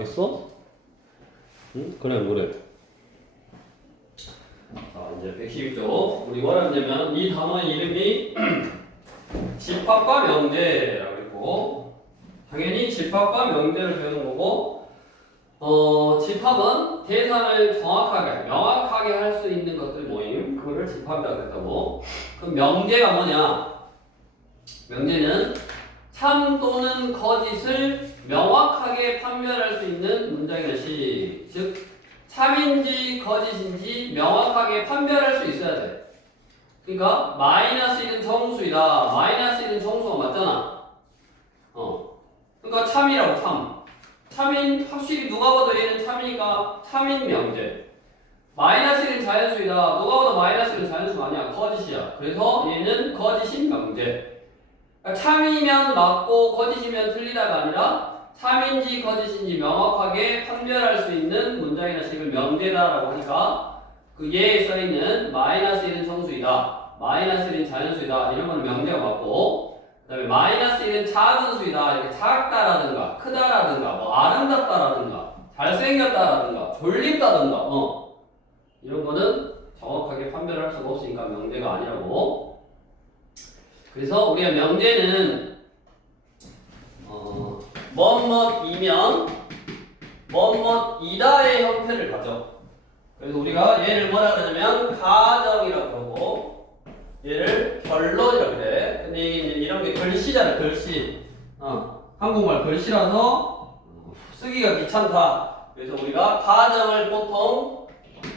있어? 응? 그래 안 그래? 자 이제 112쪽 우리 뭐라 하냐면 이 단어의 이름이 집합과 명제라고 했고 당연히 집합과 명제를 배우는 거고 집합은 대상을 정확하게 명확하게 할 수 있는 것들 모임 그거를 집합이라고 했다고. 그럼 명제가 뭐냐? 명제는 참 또는 거짓을 명확하게 판별할 수 있는 문장이나 시, 즉 참인지 거짓인지 명확하게 판별할 수 있어야 돼. 그러니까 마이너스 1은 정수이다. 마이너스 1은 정수가 맞잖아. 그러니까 참이라고 참인 확실히 누가 봐도 얘는 참이니까 참인 명제. 마이너스 1은 자연수이다. 누가 봐도 마이너스 1은 자연수가 아니야. 거짓이야. 그래서 얘는 거짓인 명제. 그러니까 참이면 맞고 거짓이면 틀리다가 아니라 참인지 거짓인지 명확하게 판별할 수 있는 문장이나 식을 명제다라고 하니까 그 예에 써있는 마이너스 1은 정수이다, 마이너스 1은 자연수이다 이런 건 명제가 맞고, 그 다음에 마이너스 1은 작은 수이다 이렇게 작다라든가 크다라든가 뭐 아름답다라든가 잘생겼다라든가 졸립다든가 이런 거는 정확하게 판별할 수가 없으니까 명제가 아니라고. 그래서 우리가 명제는 뭐뭐이면 뭐뭐이다의 형태를 가져. 그래서 우리가 얘를 뭐라 그러냐면 가정이라고 그러고 얘를 결론이라고 그래. 근데 이게 이런 게 글씨잖아, 글씨. 한국말 글씨라서 쓰기가 귀찮다. 그래서 우리가 가정을 보통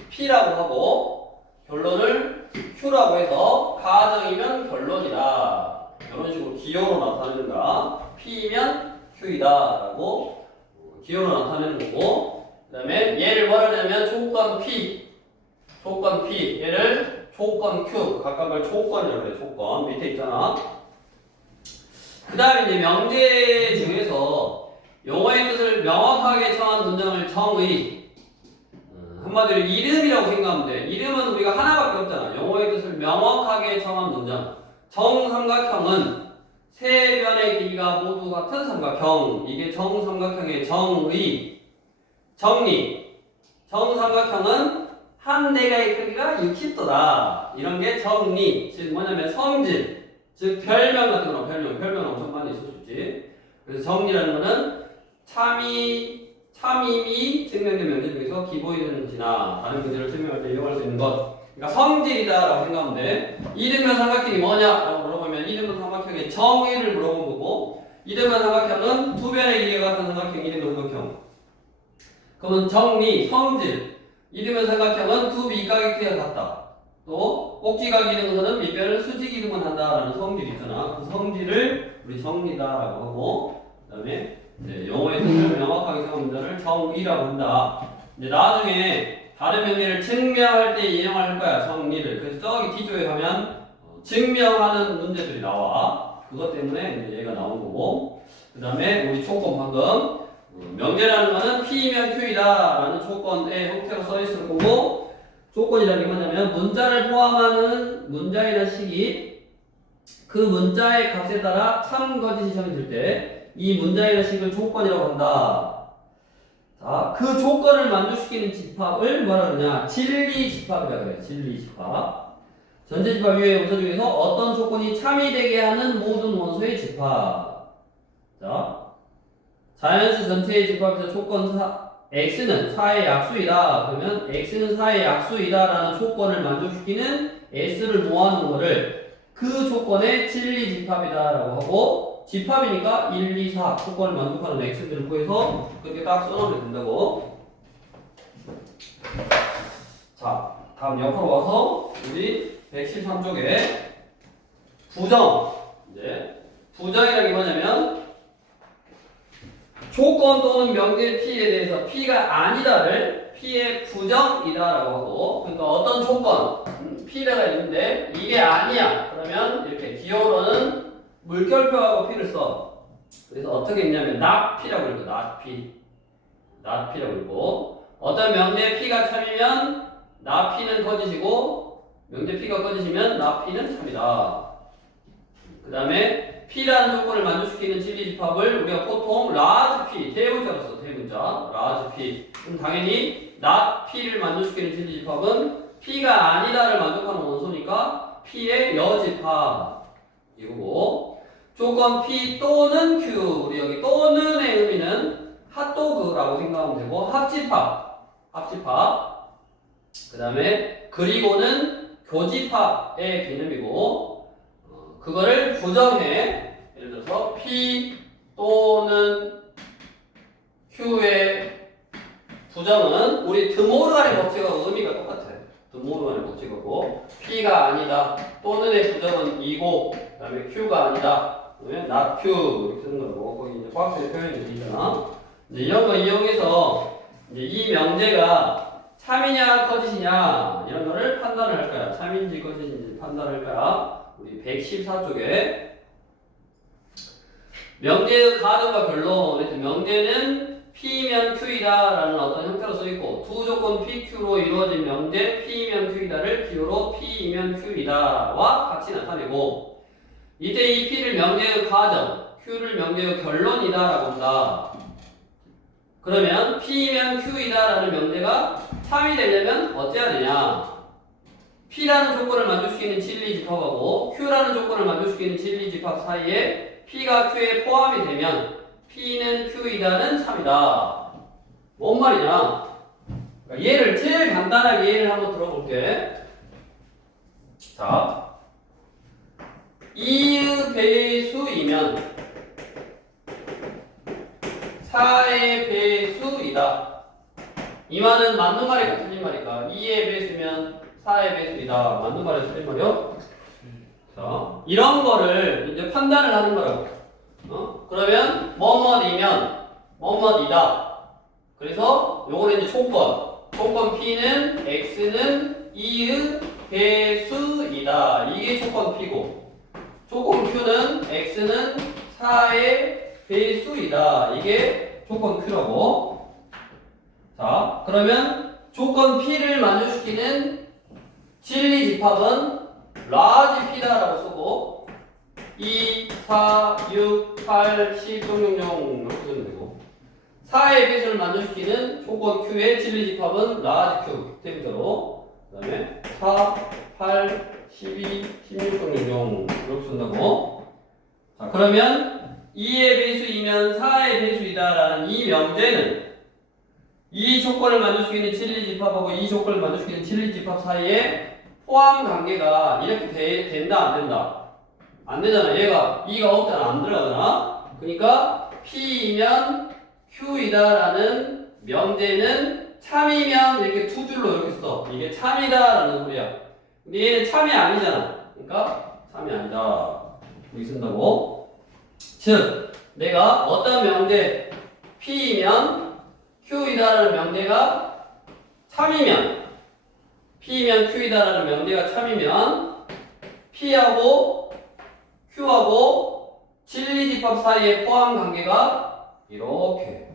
P라고 하고 결론을 Q라고 해서 가정이면 결론이다. 이런 식으로 기호로 나타내는다. P이면 Q이다 라고 기호로 나타내는 거고, 그 다음에 얘를 뭐라 하냐면 조건 P, 조건 P, 얘를 조건 Q, 각각을 조건이라고 그래. 조건 밑에 있잖아. 그 다음에 이제 명제 중에서 용어의 뜻을 명확하게 정한 문장을 정의, 한마디로 이름이라고 생각하면 돼. 이름은 우리가 하나밖에 없잖아. 용어의 뜻을 명확하게 정한 문장. 정삼각형은 세 변의 길이가 모두 같은 삼각형. 이게 정삼각형의 정의. 정리. 정삼각형은 한 대가의 크기가 60도다. 이런 게 정리. 즉 뭐냐면 성질. 즉 별명 같은 거나 별명 엄청 많이 있을 수 있지. 그래서 정리라는 거는 참임이 증명된 명제 중에서 기본이 되는 것이나 다른 문제를 증명할 때 이용할 수 있는 것. 그러니까 성질이다라고 생각하면 돼. 이등변 삼각형이 뭐냐라고 물어보면 이등변 삼각형의 정의를 물어본 거고, 이등변 삼각형은 두 변의 길이가 같은 삼각형, 이등변 삼각형. 그러면 정리, 성질. 이등변 삼각형은 두 밑각의 크기가 같다. 또 꼭지각이 있는 것은 밑변을 수직 이등분 한다라는 성질이 있잖아. 그 성질을 우리 정리다라고 하고, 그 다음에 용어의 뜻을 명확하게 정한 문장을 정의라고 한다. 이제 나중에 다른 명리를 증명할 때 이용할 거야, 정리를. 그래서 저기 뒤쪽에 가면 증명하는 문제들이 나와. 그것 때문에 이제 얘가 나온 거고. 그 다음에 우리 조건 방금 명제라는 거는 P이면 Q이다 라는 조건의 형태로 써있을 거고, 조건이라는 게 뭐냐면 문자를 포함하는 문자이나 식이 그 문자의 값에 따라 참 거짓이 정해질 때 이 문자이나 식을 조건이라고 한다. 자, 그 조건을 만족시키는 집합을 뭐라 그러냐? 진리 집합이라고 그래. 진리 집합. 전체 집합 이외의 원소 중에서 어떤 조건이 참이 되게 하는 모든 원소의 집합. 자, 자연수 전체의 집합에서 조건 x는 4의 약수이다. 그러면 x는 4의 약수이다 라는 조건을 만족시키는 s를 모아놓은 거를 그 조건의 진리 집합이다 라고 하고, 집합이니까 1, 2, 4 조건을 만족하는 x들을 구해서 그렇게 딱 써놓으면 된다고. 자, 다음 옆으로 와서 우리 113쪽에 부정. 이제 부정이라는 게 뭐냐면 조건 또는 명제 P에 대해서 P가 아니다를 P의 부정이다라고 하고, 그러니까 어떤 조건 P가 있는데 이게 아니야 그러면 이렇게 기호로는 물결표하고 P를 써. 그래서 어떻게 읽냐면 not P라고 읽고 not P, not P라고 읽고, 어떤 명제 P가 참이면 not P는 거짓이고 명제 P가 거짓이면 not P는 참이다. 그 다음에 P라는 조건을 만족시키는 진리집합을 우리가 보통 large P, 대문자로 써, 대문자. large P. 그럼 당연히 not P를 만족시키는 진리집합은 P가 아니다를 만족하는 원소니까 P의 여집합. 이거고. 조건 P 또는 Q. 우리 여기 또는의 의미는 핫도그라고 생각하면 되고, 합집합. 합집합. 그 다음에, 그리고는 교집합의 개념이고, 그거를 부정해. 예를 들어서 P 또는 Q의 부정은 우리 드모르간의 법칙하고 의미가 똑같아. 드모르간의 법칙하고 P가 아니다 또는의 부정은 이고, 그 다음에 Q가 아니다 not Q 이렇게 쓰는 거고, 거기 이제 박스에 표현이 되잖아. 이제 이런 거 이용해서 이제 이 명제가 참이냐 거짓이냐 이런 거를 판단을 할 거야. 참인지 거짓인지 판단을 할 거야. 우리 114쪽에 명제의 가정과 결론. 그래서 명제는 P면 Q이다 라는 어떤 형태로 써있고, 두 조건 PQ로 이루어진 명제 P면 Q이다를 기호로 P이면 Q이다와 같이 나타내고, 이때 이 P를 명제의 가정, Q를 명제의 결론이다 라고 한다. 그러면 P면 Q이다 라는 명제가 참이 되려면 어째야 되냐? P라는 조건을 만족시키는 진리집합하고 Q라는 조건을 만족시키는 진리집합 사이에 P가 Q에 포함이 되면 P는 Q이다는 참이다. 뭔 말이냐? 그러니까 얘를 제일 간단하게 예를 한번 들어볼게. 자, 2의 배수이면 4의 배수이다. 이 말은 맞는 말일까 틀린 말일까? 2의 배수면 4의 배수이다. 맞는 말이야 틀린 말이요? 자, 이런 거를 이제 판단을 하는 거라고. 그러면 뭐뭐이면 뭐뭐이다. 그래서 요거는 이제 조건 P는 X는 2의 배수이다. 이게 조건 P고, 조건 Q는 X는 4의 배수이다. 이게 조건 Q라고. 자, 그러면 조건 P를 만족시키는 진리집합은 large P다라고 쓰고 2, 4, 6, 8, 10, 0, 0, 0 이렇게 쓰면 되고, 4의 배수를 만족시키는 조건 Q의 진리집합은 large Q 대문자로, 그 다음에 4, 8, 12, 16, 0, 0 이렇게 쓴다고. 자, 그러면 2의 배수이면 4의 배수이다라는 이 명제는 이 조건을 만족시키는 진리집합하고 이 조건을 만족시키는 진리집합 사이에 포함 관계가 이렇게 된다 안 된다? 안 되잖아. 얘가 2가 없잖아. 안 들어가잖아. 그러니까 P이면 Q이다라는 명제는 참이면 이렇게 두 줄로 이렇게 써. 이게 참이다라는 소리야. 근데 얘는 참이 아니잖아. 그러니까 참이 아니다. 이렇게 쓴다고. 즉, 내가 어떤 명제 P이면 Q이다라는 명제가 참이면, P이면 Q이다라는 명제가 참이면 P하고 Q하고 진리집합 사이의 포함 관계가 이렇게.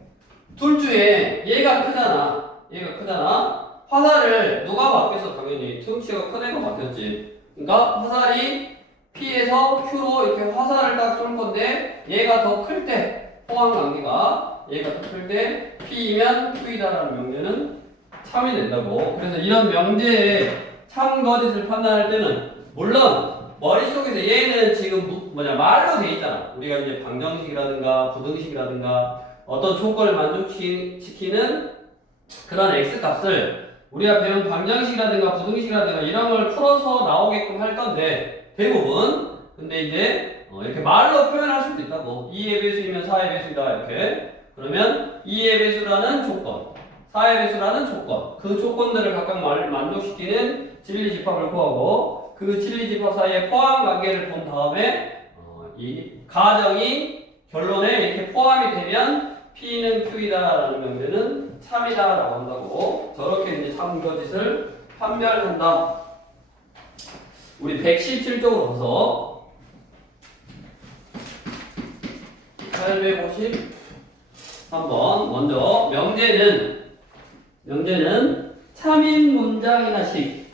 둘 중에 얘가 크잖아. 얘가 크잖아. 화살을 누가 바뀌었어? 당연히 틈치가 큰 애가 바뀌었지. 그러니까 화살이 P에서 Q로 이렇게 화살을 딱 쏠 건데, 얘가 더 클 때 포함 관계가, 얘가 더 클 때 P이면 Q이다라는 명제는 참이 된다고. 그래서 이런 명제의 참 거짓을 판단할 때는 물론 머릿속에서 얘는 지금 말로 돼 있잖아. 우리가 이제 방정식이라든가 부등식이라든가 어떤 조건을 만족시키는 그런 x 값을 우리가 배운 방정식이라든가 부등식이라든가 이런 걸 풀어서 나오게끔 할 건데, 대부분. 근데 이제 이렇게 말로 표현할 수도 있다고. 2의 배수이면 4의 배수이다 이렇게. 그러면 2의 배수라는 조건, 4의 배수라는 조건, 그 조건들을 각각 만족시키는 진리집합을 구하고, 그 진리집합 사이의 포함 관계를 본 다음에 이 가정이 결론에 이렇게 포함이 되면 P는 Q이다라는 명제는 참이다라고 한다고. 저렇게 이제 참 거짓을 판별한다. 우리 117쪽으로 가서 853번 먼저 명제는 참인 문장이나 식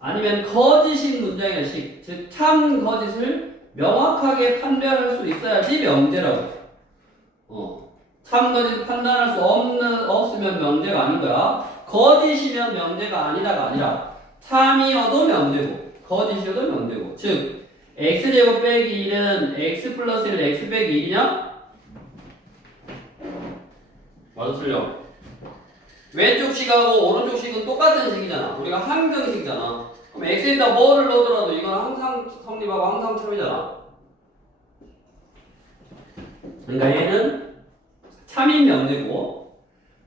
아니면 거짓인 문장이나 식, 즉 참 거짓을 명확하게 판별할 수 있어야지 명제라고. 참거짓 판단할 수 없으면 명제가 아닌 거야. 거짓이면 명제가 아니다가 아니라 참이어도 명제고 거짓이어도 명제고. 즉 x제곱 빼기 1은 x 플러스 1 x 빼기 1이냐? 맞아 틀려. 왼쪽 식하고 오른쪽 식은 똑같은 식이잖아. 우리가 항등식이잖아. 그럼 x에다 뭐를 넣더라도 이건 항상 성립하고 항상 참이잖아. 그러니까 얘는 참인 명제고.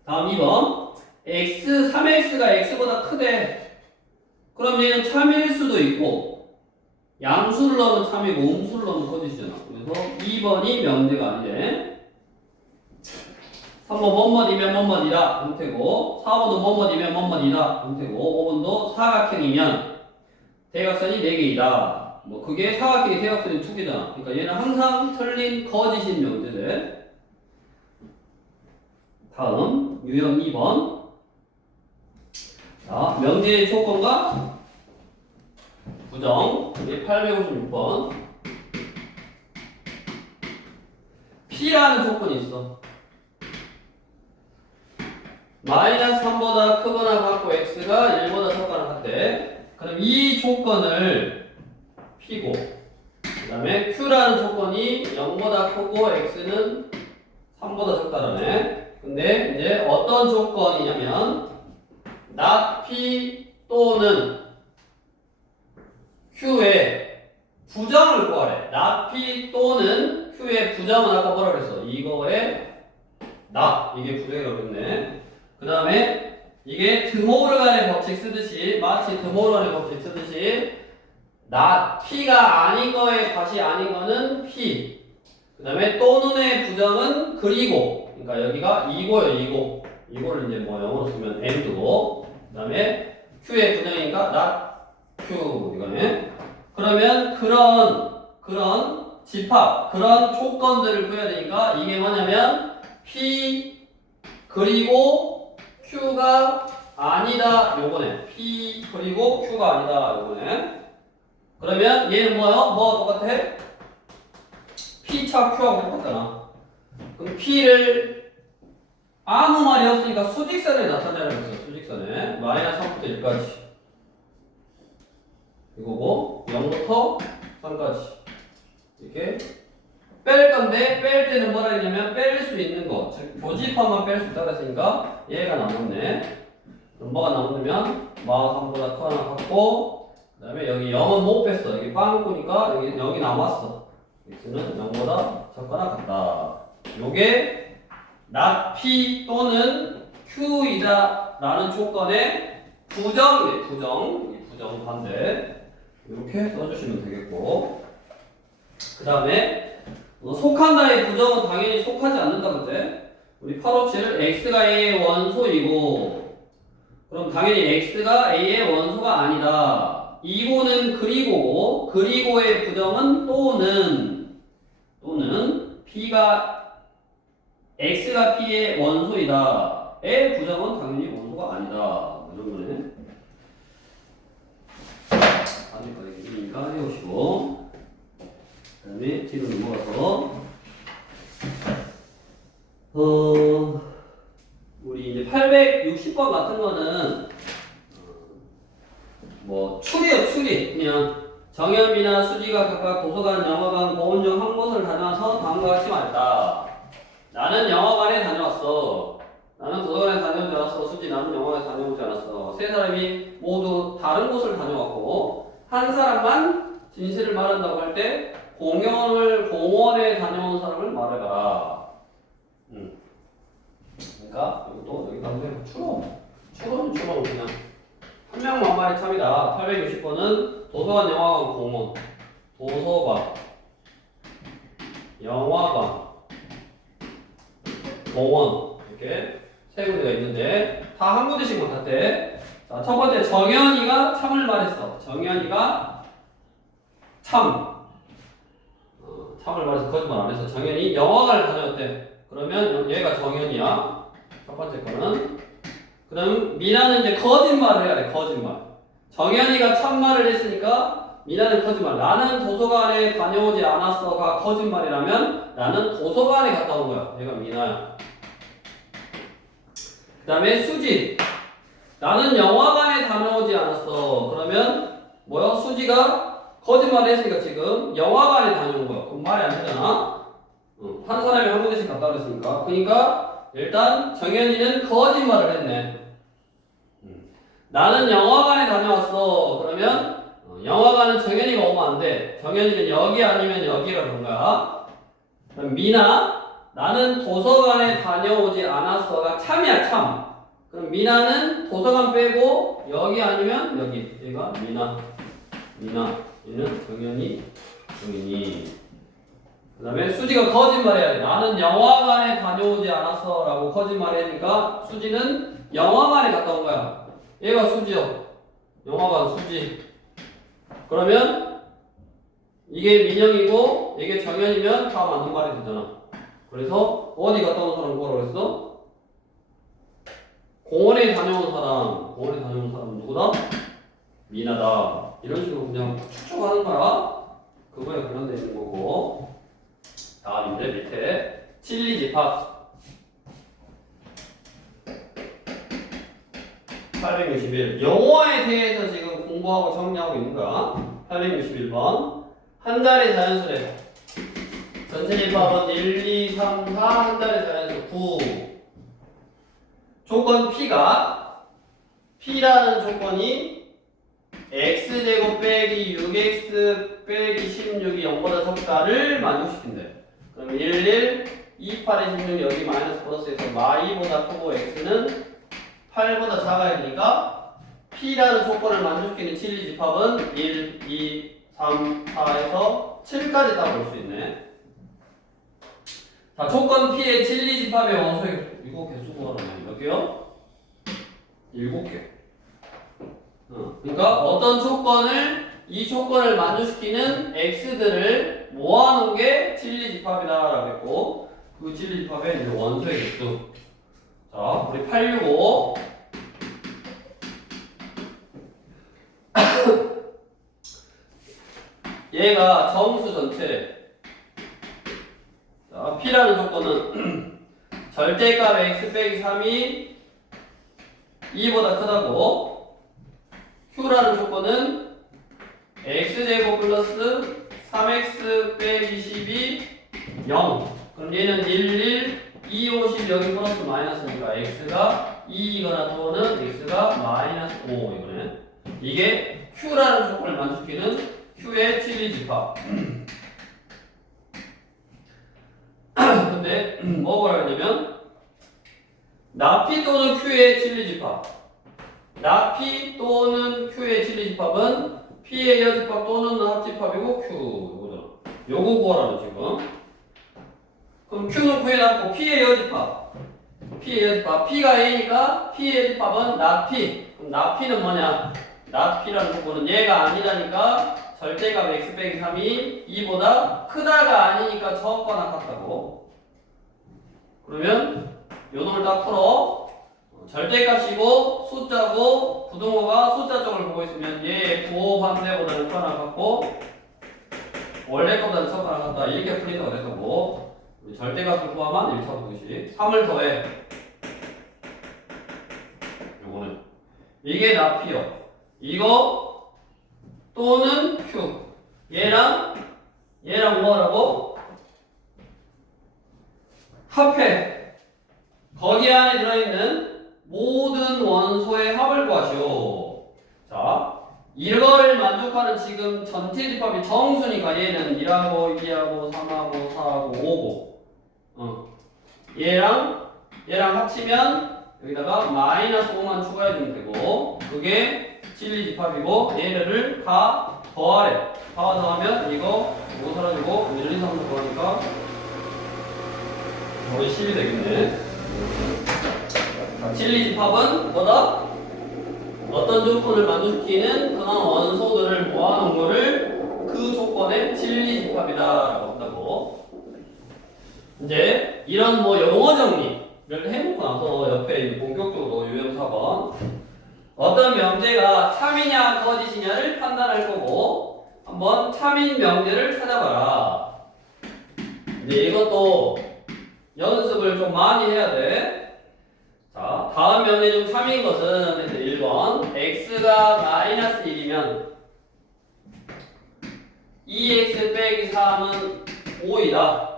다음 2번 x 3x가 x보다 크대. 그럼 얘는 참일 수도 있고 양수를 넣으면 참이고 음수를 넣으면 거짓이잖아. 그래서 2번이 명제가 아니래. 3번 뭐뭐이면 뭐뭐이다 형태고 4번도 뭐뭐이면 뭐뭐이다 형태고 5번도 사각형이면 대각선이 4개이다. 뭐 그게 사각형이 대각선이 2개잖아. 그러니까 얘는 항상 틀린 거짓인 명제들. 다음 유형 2번. 자, 명제의 조건과 부정. 이게 856번. P라는 조건이 있어. 마이너스 3보다 크거나 같고 x가 1보다 작거나 같대. 그럼 이 조건을 P고 그 다음에 Q라는 조건이 0보다 크고 x는 3보다 작다라네. 근데 이제 어떤 조건이냐면 not P 또는 Q의 부정을 구하래. not P 또는 Q의 부정은 아까 뭐라 그랬어? 이거에 not 이게 부정이라고 그랬네. 그 다음에 이게 드모르간의 법칙 쓰듯이 마치 드모르간의 법칙 쓰듯이 not P가 아닌 거의 값이 아닌 거는 P. 그 다음에 또는의 부정은 그리고. 그러니까 여기가 이고요 이고. 이거를 이제 뭐 영어로 쓰면 and고. 그 다음에 Q의 부정이니까 not Q 이거네. 그러면 그런 집합 그런 조건들을 구해야 되니까 이게 뭐냐면 P 그리고 Q가 아니다 요거네. P 그리고 Q가 아니다 요거네. 그러면 얘는 뭐요? 뭐가 똑같아? P 차 Q하고 똑같잖아. 그럼 P를 아무 말이 없으니까 수직선에 나타내라고 했어. 수직선에 마이너스 3부터 1까지 이거고 0부터 3까지 이렇게 뺄 건데 뺄 때는 뭐라 했냐면 뺄 수 있는 거, 즉 교집합만 뺄 수 있다고 했으니까 얘가 남았네. 그럼 뭐가 남으면 마가 3보다 크거나 같고 그 다음에 여기 0은 못 뺐어. 여기 빵꾸니까 여기 0이 남았어. x는 0보다 작거나 같다. 요게 not P 또는 Q이다 라는 조건의 부정이네. 부정 반대 이렇게 써주시면 되겠고 그 다음에 속한다의 부정은 당연히 속하지 않는다 그때 우리 857 x가 a의 원소이고 그럼 당연히 x가 a의 원소가 아니다. 이고는 그리고고 그리고의 부정은 또는 p가 x가 p의 원소이다. 의 부정은 당연히 원소가 아니다. 이런 거네. 아직까지 이니까 해오시고 그 다음에 뒤로 넘어가서 우리 이제 860번 같은 거는 뭐 추리 그냥 정현미나 수지가 각각 도서관, 영화관, 공원 중 한 곳을 다녀와서 다음과 같이 말했다. 나는 영화관에 다녀왔어. 나는 도서관에 다녀오지 않았어. 수지 나는 영화관에 다녀오지 않았어. 세 사람이 모두 다른 곳을 다녀왔고 한 사람만 진실을 말한다고 할 때 공원에 다녀온 사람을 말해봐라. 그러니까 이것도 여기 가면 추론 그냥 한 명만 말이 참이다. 860번은 도서관, 영화관, 공원, 도서관, 영화관, 공원 이렇게 세 군데가 있는데 다 한 군데씩만 갔대. 자, 첫 번째 정현이가 참을 말했어. 정현이가 참을 말해서 거짓말 안 해서 정현이 영화관을 다녀왔대. 그러면 얘가 정현이야. 첫 번째 거는. 그럼 미나는 이제 거짓말을 해야 돼. 거짓말. 정현이가 참말을 했으니까 미나는 거짓말. 나는 도서관에 다녀오지 않았어가 거짓말이라면 나는 도서관에 갔다 온 거야. 얘가 미나야. 그 다음에 수지. 나는 영화관에 다녀오지 않았어. 그러면 뭐야? 수지가 거짓말을 했으니까 지금 영화관에 다녀온 거야. 그럼 말이 안 되잖아. 한 사람이 한 군데씩 갔다 그랬으니까. 그러니까 일단 정현이는 거짓말을 했네. 나는 영화관에 다녀왔어. 그러면 영화관은 정현이가 오면 안 돼. 정현이는 여기 아니면 여기가 그런 거야. 그럼 미나, 나는 도서관에 다녀오지 않았어가 참이야, 참. 그럼 미나는 도서관 빼고 여기 아니면 여기. 얘가 미나. 얘는 정현이, 정현이. 그 다음에 수지가 거짓말해야 돼. 나는 영화관에 다녀오지 않았어 라고 거짓말하니까 수지는 영화관에 갔다 온 거야. 얘가 수지요. 영화관 수지. 그러면 이게 민영이고 이게 정현이면 다 맞는 말이 되잖아. 그래서 어디 갔다 온 사람 뭐라고 그랬어? 공원에 다녀온 사람 누구다? 미나다. 이런 식으로 그냥 추측하는 거야. 그거에 관련돼 있는 거고. 다음인데 밑에 칠리집합 861. 영어에 대해서 지금 공부하고 정리하고 있는 거야. 861번. 한 자리 자연수래. 전체 집합은 1, 2, 3, 4. 한 자리 자연수 9. 조건 P라는 조건이 x제곱 빼기 6x 빼기 16이 0보다 적다를 만족시킨대. 그럼 11, 28에 16 여기 마이너스 플러스에서 마이보다 크고 x는 8보다 작아야 되니까 P라는 조건을 만족시키는 칠리집합은 1, 2, 3, 4에서 7까지 딱 볼 수 있네. 자, 조건 P의 칠리집합의 원소의 이거 개수가 몇 개요? 7개. 그러니까 어떤 이 조건을 만족시키는 x들을 모아놓은 게 칠리집합이다라고 했고 그 칠리집합의 이제 원소의 개수. 자, 우리 865. 얘가 정수 전체. 자, P라는 조건은 절대값 x 빼기 3이 2보다 크다고. Q라는 조건은 x제곱 플러스 3x 빼기 10이 0. 그럼 얘는 1, 2, 50 여기 플러스 마이너스니까 x가 2이거나 또는 x가 마이너스 5 이거네. 이게 Q라는 조건을 만족시키는 Q의 칠리집합. 근데 뭐라고 했냐면 나P 또는 Q의 칠리집합. 나P 또는 Q의 칠리집합은 P의 여집합 또는 합집합이고 Q 요거죠. 요거 구하라는 지금. 그럼 Q는 구해놨고 P의 여집합. P가 A니까 P의 여집합은 나P. 그럼 나P는 뭐냐? 나P라는 부분은 얘가 아니라니까 절대값 x 빼기 3이 2보다 크다가 아니니까 적거나 같다고. 그러면 요 놈을 딱 풀어. 절대값이고 숫자고 부등호가 숫자 쪽을 보고 있으면 얘의 부호 반대보다는 크거나 같고 원래 것보다는 적거나 같다. 이렇게 풀이가 되고 절대값을 포함한 1차 부등식 3을 더해. 요거는 이게 나P요. 이거 또는 Q. 얘랑 뭐라고? 합해. 거기 안에 들어있는 모든 원소의 합을 구하시오. 자, 이걸 만족하는 지금 전체 집합이 정수니까 얘는 1하고 2하고 3하고 4하고 5고 얘랑 합치면 여기다가 마이너스 5만 추가해주면 되고 그게 칠리집합이고 얘네를 다 더하래. 다 더하면 이거 사라지고 1, 2, 3도 더하니까 거의 10이 되겠네. 칠리집합은 뭐다? 어떤 조건을 만족시키는 그런 원소들을 모아놓은 거를 그 조건의 칠리집합이다라고 한다고. 이제 이런 뭐 용어 정리를 해놓고 나서 옆에 있는 본격적으로 유형 4번 어떤 명제가 참이냐 거짓이냐를 판단할 거고 한번 참인 명제를 찾아봐라. 이제 이것도 연습을 좀 많이 해야 돼. 자, 다음 명제 중 참인 것은 1번 x가 마이너스 1이면 2x 빼기 3은 5이다.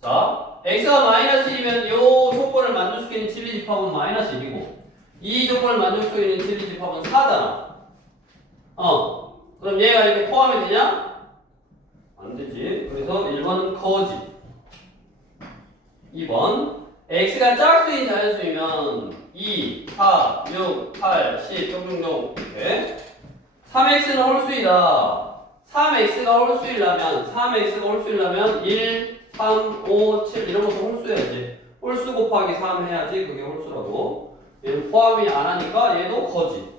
자, x가 마이너스 1이면 이 조건을 만족시키는 진리집합은 마이너스 1이고 이 조건을 만족시키는 진리집합은 4잖아. 그럼 얘가 이렇게 포함이 되냐? 안 되지. 그래서 1번은 거짓. 2번 x가 짝수인 자연수이면 2, 4, 6, 8, 10 종종종 이렇게 3x는 홀수이다. 3x가 홀수이려면 1, 3, 5, 7 이런 것도 홀수해야지. 홀수 곱하기 3 해야지 그게 홀수라고. 얘는 포함이 안 하니까 얘도 거짓.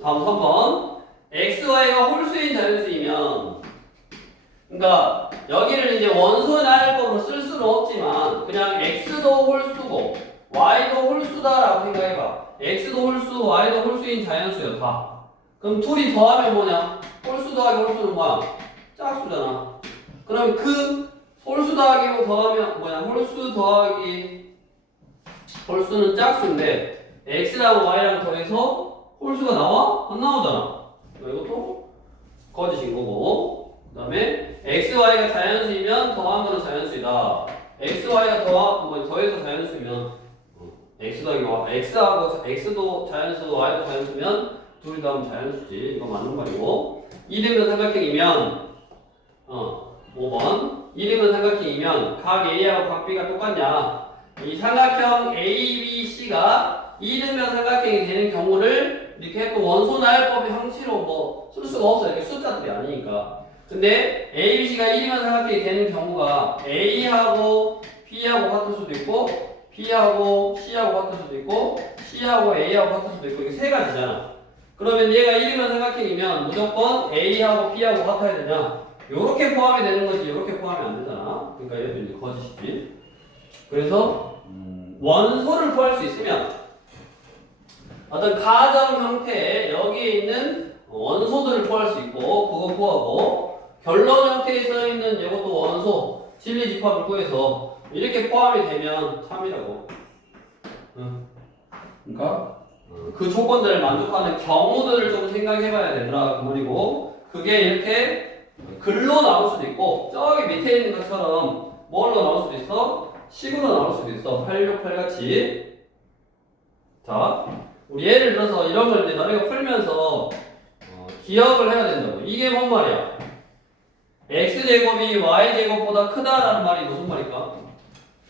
다음 3번 xy가 홀수인 자연수이면 그러니까 여기를 이제 원소 나열법으로 쓸 수는 없지만 그냥 x도 홀수고 y도 홀수다라고 생각해봐. x도 홀수, y도 홀수인 자연수야 다. 그럼 둘이 더하면 뭐냐? 홀수 더하기 홀수는 뭐야? 짝수잖아. 그럼 그 홀수 더하기로 더하면 뭐냐? 홀수 더하기 홀수는 짝수인데 x랑 y랑 더해서 홀수가 나와? 안 나오잖아. 이것도 거짓인 거고. 그 다음에 xy가 자연수이면 더한 거는 자연수이다. xy가 더해서 자연수이면 x 더하기 x도 자연수, y도 자연수면 둘이 더하면 자연수지. 이거 맞는 말이고. 이등변 삼각형이면 5번 이등변 삼각형이면 각 A하고 각 B가 똑같냐? 이 삼각형 ABC가 이등변 삼각형이 되는 경우를 이렇게 또 원소 나열법의 형식으로 뭐 쓸 수가 없어. 이렇게 숫자들이 아니니까. 근데 ABC가 1이면 삼각형이 되는 경우가 A하고 B하고 같을 수도 있고 B하고 C하고 같을 수도 있고 C하고 A하고 같을 수도 있고 이게 세 가지잖아. 그러면 얘가 1이면 삼각형이면 무조건 A하고 B하고 같아야 되냐? 요렇게 포함이 되는 거지 요렇게 포함이 안 되잖아. 그러니까 얘도 이제 거짓이지. 그래서 원소를 구할 수 있으면 어떤 가정 형태의 여기에 있는 원소들을 구할 수 있고 그거 구하고 결론 형태에 써 있는 이것도 원소 진리집합을 구해서 이렇게 포함이 되면 참이라고. 그러니까 그 조건들을 만족하는 경우들을 좀 생각해봐야 되더라 그 말이고 그게 이렇게 글로 나올 수도 있고 저기 밑에 있는 것처럼 뭘로 나올 수도 있어? 식으로 나올 수도 있어. 868 같이. 자, 우리 예를 들어서 이런 걸 이제 너네가 풀면서 기억을 해야 된다고. 이게 뭔 말이야? x제곱이 y제곱보다 크다라는 말이 무슨 말일까?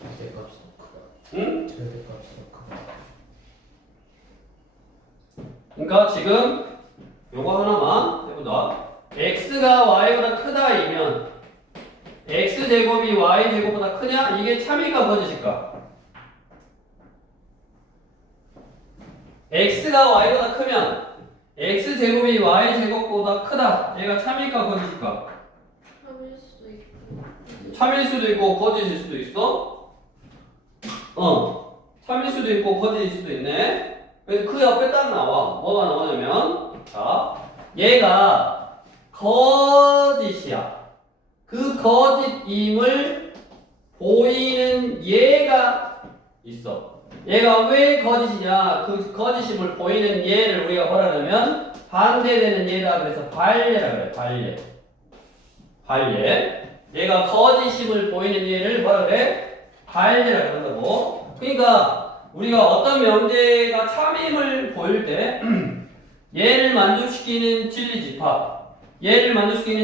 절대값이 더 크다. 응? 절대값이 더 크다. 그러니까 지금 요거 하나만 해보자. x가 y보다 크다이면 x제곱이 y제곱보다 크냐? 이게 참일까 거짓일까? x가 y보다 크면 x제곱이 y제곱보다 크다. 얘가 참일까 거짓일까? 참일 수도 있고. 참일 수도 있고 거짓일 수도 있어? 참일 수도 있고 거짓일 수도 있네. 그래서 그 옆에 딱 나와. 뭐가 나오냐면 자, 얘가 거짓이야. 그 거짓임을 보이는 얘가 있어. 얘가 왜 거짓이냐? 그 거짓임을 보이는 얘를 우리가 뭐라 그러면 반대되는 얘다 그래서 반례라 그래. 반례. 얘가 거짓임을 보이는 얘를 뭐라 그래? 반례라 그런다고. 그러니까 우리가 어떤 명제가 참임을 보일 때 얘를 만족시키는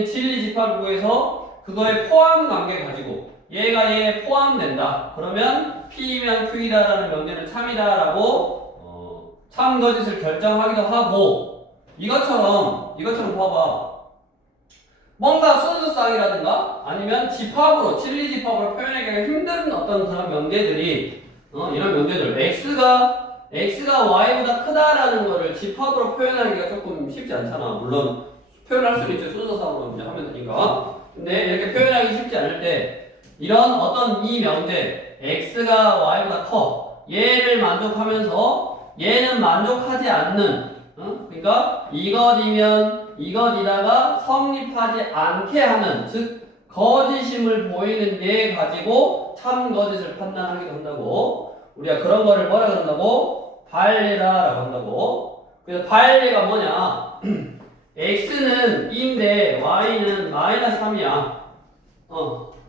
진리집합을 구해서 그거의 포함 관계 가지고 얘가 얘에 포함된다. 그러면 P이면 Q이다라는 명제는 참이다라고 참거짓을 결정하기도 하고 이것처럼 봐봐. 뭔가 순수쌍이라든가 아니면 집합으로 진리집합으로 표현하기가 힘든 어떤 그런 명제들이 이런 명제들 x가 y보다 크다라는 거를 집합으로 표현하기가 조금 쉽지 않잖아. 물론 표현할 수는 있죠. 순서상으로 이제 하면 되니까. 근데 이렇게 표현하기 쉽지 않을 때 이런 어떤 이 명제 x가 y보다 커 얘를 만족하면서 얘는 만족하지 않는 그러니까 이것이면 이것이다가 성립하지 않게 하는, 즉 거짓임을 보이는 예 가지고 참 거짓을 판단하기도 한다고. 우리가 그런 거를 뭐라 그런다고? 발례다라고 한다고. 그래서 발례가 뭐냐? x는 2인데 y는 마이너스 3이야.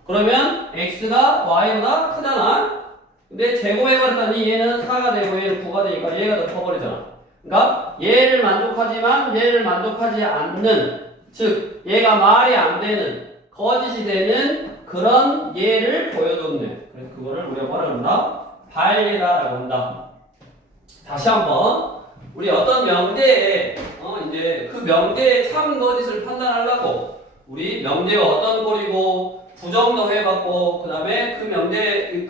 그러면 x가 y보다 크잖아. 근데 제곱해버렸더니 얘는 4가 되고 얘는 9가 되니까 얘가 더 커버리잖아. 그러니까 얘를 만족하지만 얘를 만족하지 않는, 즉 얘가 말이 안 되는, 거짓이 되는 그런 얘를 보여줬네. 그래서 그거를 우리가 뭐라 그런다? 발례다라고 한다. 다시 한번 우리 어떤 명제에 이제 그 명제의 참 거짓을 판단하려고 우리 명제가 어떤 꼴이고 부정도 해봤고, 그 다음에 그 명제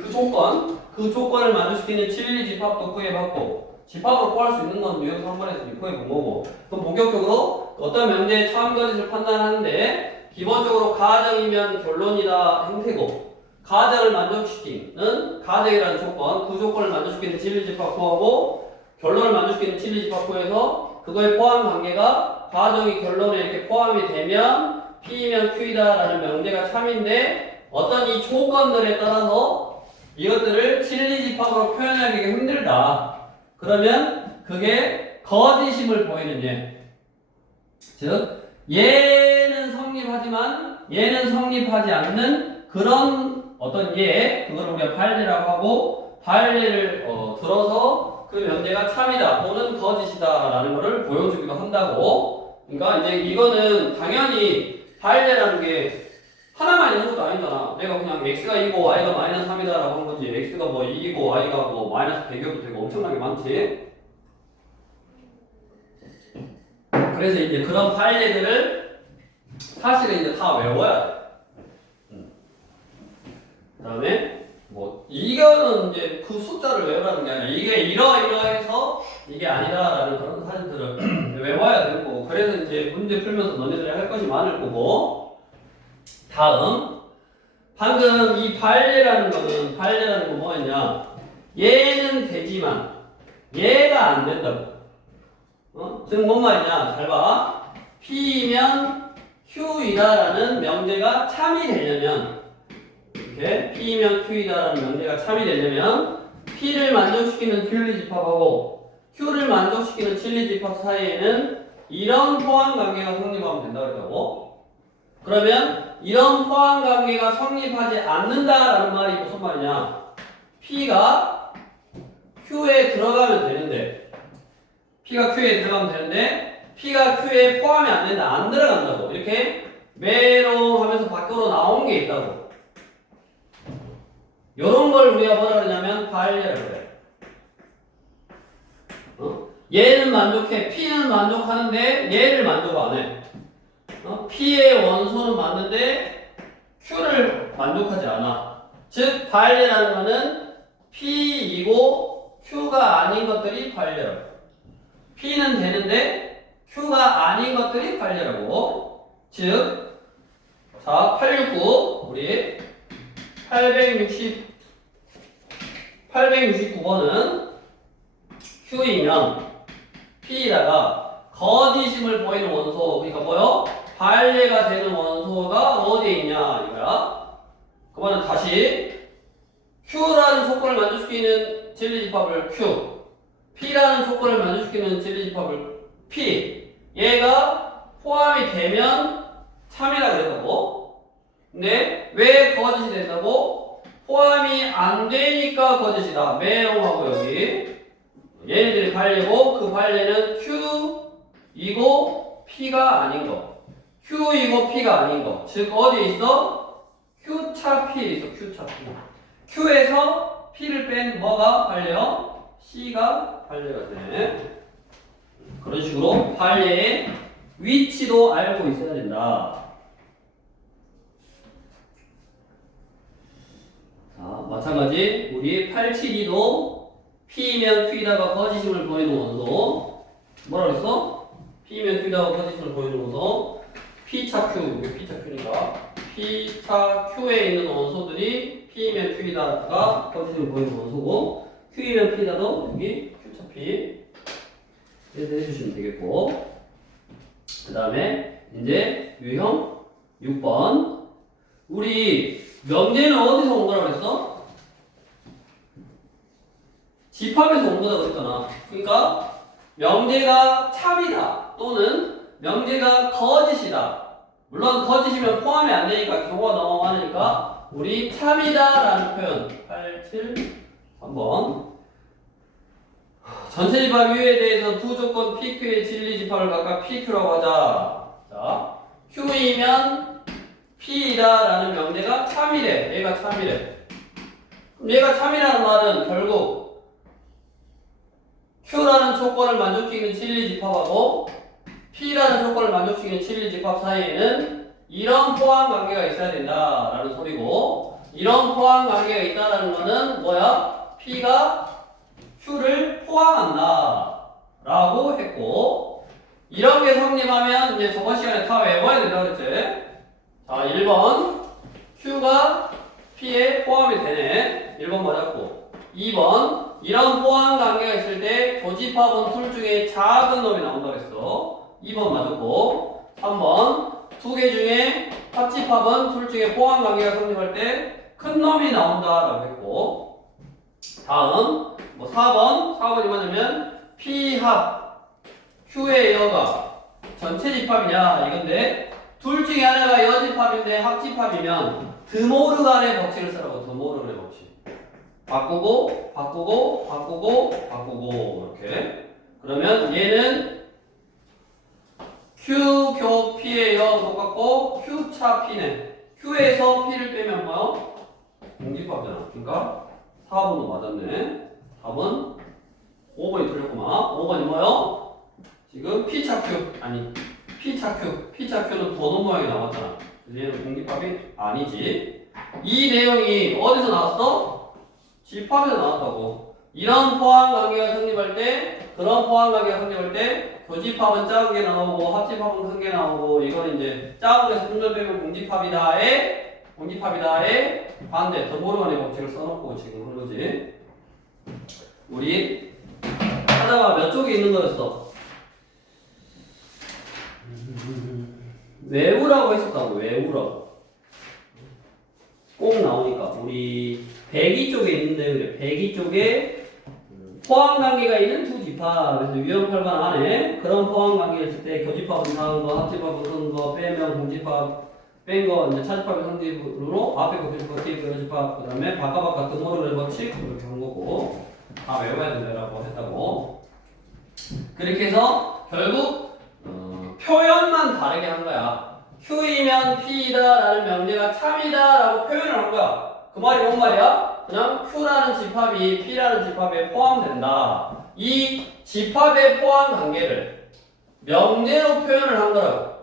그 조건을 만족시키는 진리 집합도 구해봤고, 집합으로 구할 수 있는 건 유형 3번에서 구해본 거고, 그럼 본격적으로 어떤 명제의 참 거짓을 판단하는데 기본적으로 가정이면 결론이다 행태고, 가정을 만족시키는 가정이라는 조건, 그 조건을 만족시키는 진리 집합 구하고, 결론을 만족시키는 진리 집합 구해서 그거의 포함 관계가 가정이 결론에 이렇게 포함이 되면 P이면 Q이다라는 명제가 참인데, 어떤 이 조건들에 따라서 이것들을 진리 집합으로 표현하기가 힘들다. 그러면 그게 거짓임을 보이는 예. 즉 얘는 성립하지만 얘는 성립하지 않는 그런 어떤 예, 그걸 우리가 발례라고 하고, 발례를 들어서 그 명제가 참이다 또는 거짓이다라는 것을 보여주기도 한다고. 그러니까 이제 이거는 당연히 발례라는 게 하나만 있는 것도 아니잖아. 내가 그냥 x가 2고 y가 마이너스 3이다 라고 한 거지, x가 뭐 2이고 y가 뭐 마이너스 100이어도 되고 엄청나게 많지. 그래서 이제 그런 발례들을 사실은 이제 다 외워야 돼. 그 다음에 뭐 이거는 이제 그 숫자를 외우라는 게 아니라 이게 이러이러해서 이게 아니다라는 그런 사실들을 외워야 되는 거고, 그래서 이제 문제 풀면서 너네들이 할 것이 많을 거고. 다음, 방금 이 발례라는 건 뭐였냐? 얘는 되지만 얘가 안 된다고. 즉 뭔 말이냐? 잘 봐. P이면 Q이다라는 명제가 참이 되려면, 이렇게 P이면 Q이다라는 명제가 참이 되려면 P를 만족시키는 진리 집합하고 Q를 만족시키는 진리 집합 사이에는 이런 포함 관계가 성립하면 된다고 했다고. 그러면 이런 포함 관계가 성립하지 않는다라는 말이 무슨 말이냐? P가 Q에 들어가면 되는데, P가 Q에 포함이 안 된다, 안 들어간다고. 이렇게 매로 하면서 밖으로 나온 게 있다고. 요런 걸 우리가 뭐라 그러냐면 발례라고 그래. 얘는 만족해, P는 만족하는데 얘를 만족 안 해. P의 원소는 맞는데 Q를 만족하지 않아. 즉 발례라는 거는 P이고 Q가 아닌 것들이 발례라고. P는 되는데 Q가 아닌 것들이 발례라고. 즉, 자 869 우리 869번은 Q이면 P에다가 거짓임을 보이는 원소, 그러니까 뭐요? 발례가 되는 원소가 어디에 있냐 이거야. 그러면 다시 Q라는 조건을 만족시키는 진리 집합을 Q, P라는 조건을 만족시키는 진리 집합을 P, 얘가 포함이 되면 참이라고 그랬다고. 근데 왜 거짓이 된다고? 포함이 안 되니까 거짓이다. 매형하고 여기 얘네들이 발례고, 그 발례는 Q이고 P가 아닌 거. Q이고 P가 아닌 거. 즉 어디에 있어? Q차 P에 있어. Q차 P. Q에서 P를 뺀 뭐가 발례요? C가 발례가 되네. 그런 식으로 발례의 위치도 알고 있어야 된다. 자, 마찬가지 우리 872도 P이면 Q이다가 거짓임을 보이는 원소. 뭐라 그랬어? P이면 Q이다가 거짓임을 보이는 원소. P차 Q, 이게 P차 Q니까 P차 Q에 있는 원소들이 P이면 Q이다가 거짓임을 보이는 원소고, Q이면 P이다도 여기 Q차 P. 해주시면 되겠고, 그 다음에 이제 유형 6번. 우리 명제는 어디서 온 거라고 그랬어? 집합에서 온 거라고 그랬잖아. 그러니까 명제가 참이다 또는 명제가 거짓이다. 물론 거짓이면 포함이 안 되니까 경우가 너무 많으니까 우리 참이다 라는 표현 8, 7, 3번. 전체 집합 U에 대해서 두 조건 PQ의 진리 집합을 각각 PQ라고 하자. 자, Q이면 P이다 라는 명제가 참이래. 얘가 참이래. 그럼 얘가 참이라는 말은 결국 Q라는 조건을 만족시키는 진리 집합하고 P라는 조건을 만족시키는 진리 집합 사이에는 이런 포함 관계가 있어야 된다라는 소리고, 이런 포함 관계가 있다라는 거는 뭐야? P가 Q를 포함한다라고 했고, 이런 게 성립하면 이제 저번 시간에 다 외워야 된다고 그랬지? 자, 1번 Q가 P에 포함이 되네. 1번 맞았고, 2번 이런 포함 관계가 있을 때 조집합은 둘 중에 작은 놈이 나온다고 했어. 2번 맞았고, 3번 두 개 중에 합집합은 둘 중에 포함 관계가 성립할 때 큰 놈이 나온다라고 했고, 다음 뭐 4번이 뭐냐면 P합 Q의 여가 전체 집합이냐 이건데, 둘 중에 하나가 여집합인데 합집합이면 드모르간의 법칙을 쓰라고. 드모르간의 법칙 바꾸고 이렇게. 그러면 얘는 Q 교 P의 여 똑같고 Q 차 P네. Q에서 P를 빼면 뭐요? 공집합이잖아. 그러니까 4번도 맞았네. 답은 5번이 틀렸구만. 5번이 뭐요? 지금 P 차 Q 아니 P 차 Q는 번호 모양이 나왔잖아. 얘는 공집합이 아니지. 이 내용이 어디서 나왔어? 집합에서 나왔다고. 이런 포함 관계가 성립할 때, 그런 포함 관계가 성립할 때 교집합은 작은 게 나오고 합집합은 큰 게 나오고, 이건 이제 작은 게서 큰 걸 빼면 공집합이다의 반대 더모르간의 법칙을 써놓고 지금 한 거지. 우리 하다가 몇 쪽에 있는 거였어? 외우라고 했었다고. 외우라고 꼭 나오니까. 우리 102 쪽에 있는데, 그래. 102 쪽에 포함 관계가 있는 두 집합. 그래서 유형 8번 안에 그런 포함 관계가 있을 때 교집합은 작은 거, 합집합은 큰 거, 빼면 공집합, 뺀 거 이제 차집합의 성질로 앞에 거 교집합, 뒤에 거 교집합, 그 다음에 바깥 드모르간의 법칙 이렇게 한 거고, 다 외워야 된다고 했다고. 그렇게 해서 결국 표현만 다르게 한 거야. Q이면 P이다라는 명제가 참이다라고 표현을 한 거야. 그 말이 뭔 말이야? 그냥 Q라는 집합이 P라는 집합에 포함된다. 이 집합의 포함 관계를 명제로 표현을 한 거라고.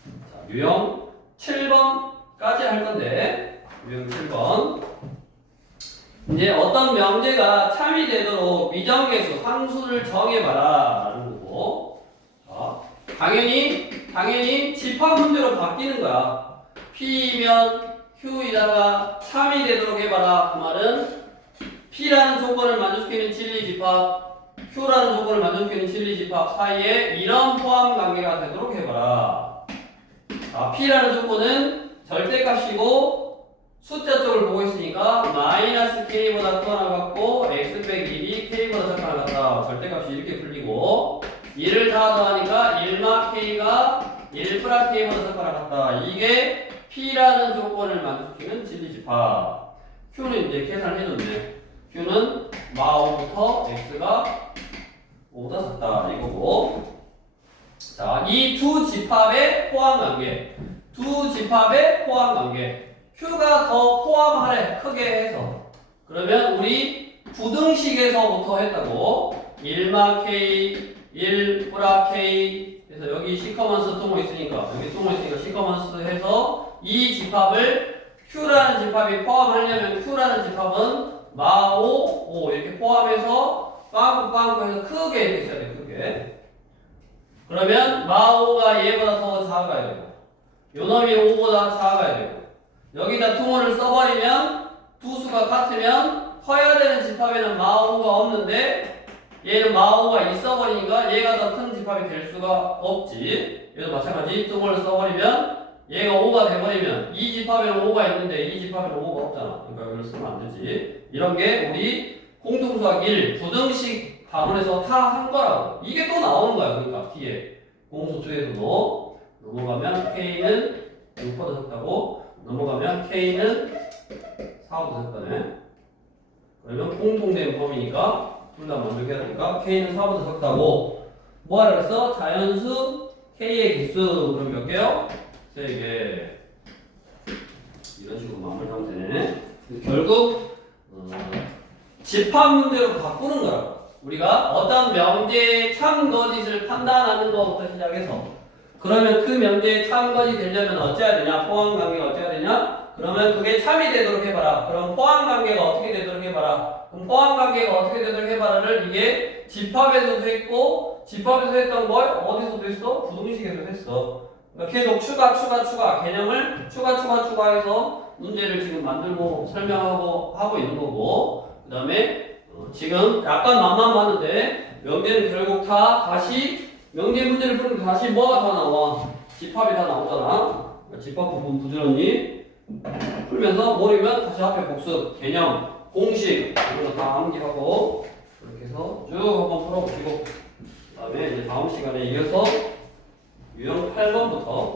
자, 유형 7번까지 할 건데, 유형 7번. 이제 어떤 명제가 참이 되도록 미정계수, 상수를 정해봐라 라는 거고, 자, 당연히 집합 문제로 바뀌는 거야. P이면 Q이다가 참이 되도록 해봐라. 그 말은 P라는 조건을 만족시키는 진리 집합, Q라는 조건을 만족시키는 진리 집합 사이에 이런 포함 관계가 되도록 해봐라. 자, P라는 조건은 절대값이고 숫자 쪽을 보고 있으니까 마이너스 K보다 크거나 같고 X 빼기 1이 K보다 작거나 같다. 절대값이 이렇게 풀리고 1을 다 더하니까 1마 K가 1 플러스 K보다 작거나 같다. 이게 P라는 조건을 만족시키는 진리집합. Q는 이제 계산을 해줬네. Q는 마5부터 X가 5보다 작다 이거고. 자, 이 두 집합의 포함 관계. Q가 더 포함하래. 크게 해서. 그러면 우리 부등식에서부터 했다고. 1마 K, 1 플러스 K. 그래서 여기 시커먼스 통호 있으니까 시커먼스 해서 이 집합을 Q라는 집합이 포함하려면 Q라는 집합은 마5, 5 이렇게 포함해서 빵꾸 해서 크게 이렇게 써야 돼. 크게. 그러면 마5가 얘보다 더 작아야 되고 요놈이 5보다 작아야 되고 여기다 통호를 써버리면 두 수가 같으면 커야 되는 집합에는 마오가 없는데 얘는 마오가 있어버리니까 얘가 더 큰 집합이 될 수가 없지. 얘도 마찬가지. 뚜껑을 써버리면 얘가 5가 돼버리면 이 집합에는 5가 있는데 이 집합에는 5가 없잖아. 그러니까 이걸 쓰면 안 되지. 이런 게 우리 공통수학 1 부등식 과문에서 다 한 거라고. 이게 또 나오는 거야. 그러니까 뒤에 공소주에서도 넘어가면 K는 6보다 작다고 넘어가면 K는 4보다 작다네. 그러면 공통된 범위니까 둘 다 만족해야 되니까 K는 4보다 작다고 뭐 하라 그랬어? 자연수 K의 개수 그럼 몇 개요? 3개. 이런 식으로 마무리하면 되네. 결국 집합 문제로 바꾸는 거라고. 우리가 어떤 명제의 참 거짓을 판단하는 것부터 시작해서 그러면 그 명제의 참 거짓이 되려면 어찌해야 되냐? 포함 관계가 어찌해야 되냐? 그러면 그게 참이 되도록 해봐라. 그럼 포함 관계가 어떻게 되도록 해봐라. 그럼 포함 관계가 어떻게 되도록 해봐라를 이게 집합에서도 했고 집합에서 했던 걸 어디서도 했어? 부등식에서도 했어. 그러니까 계속 추가 개념을 추가해서 문제를 지금 만들고 설명하고 하고 있는 거고 그 다음에 지금 약간 맛만 봤는데 명제는 결국 다시 명제 문제를 풀면 다시 뭐가 다 나와? 집합이 다 나오잖아. 그러니까 집합 부분 부지런히 풀면서 모르면 다시 앞에 복습, 개념, 공식 이런 거 다 암기하고 이렇게 해서 쭉 한번 풀어보시고 그 다음에 이제 다음 시간에 이어서 유형 8번부터